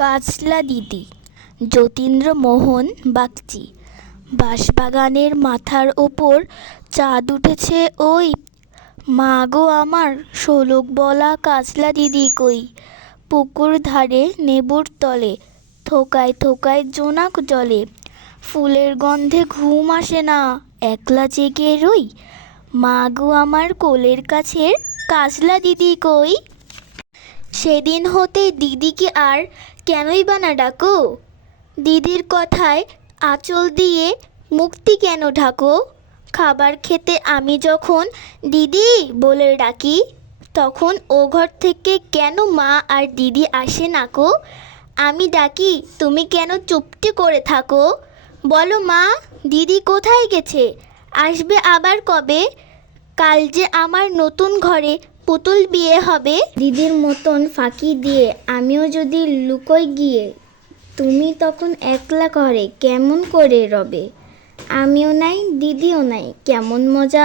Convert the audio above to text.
কাজলা দিদি যতীন্দ্রমোহন বাগচি। বাঁশবাগানের মাথার ওপর চাঁদ উঠেছে ওই, মা গো আমার শোলক বলা কাজলা দিদি কই। পুকুর ধারে নেবুর তলে থোকায় থোকায় জোনাক জলে, ফুলের গন্ধে ঘুম আসে না, একলা জেগে রই। মা গো আমার কোলের কাছের কাজলা দিদি কই। সেদিন হতে দিদিকে আর কেনই বা না ডাকো, দিদির কথায় আঁচল দিয়ে মুক্তি কেন ঢাকো। খাবার খেতে আমি যখন দিদি বলে ডাকি, তখন ও ঘর থেকে কেন মা আর দিদি আসে না কো। আমি ডাকি তুমি কেন চুপটি করে থাকো। বলো মা, দিদি কোথায় গেছে, আসবে আবার কবে। কাল যে আমার নতুন ঘরে পুতুল বিয়ে হবে। দিদির মতন ফাঁকি দিয়ে আমিও যদি লুকোই গিয়ে, তুমি তখন একলা ঘরে কেমন করে রবে। আমিও নাই দিদিও নাই, কেমন মজা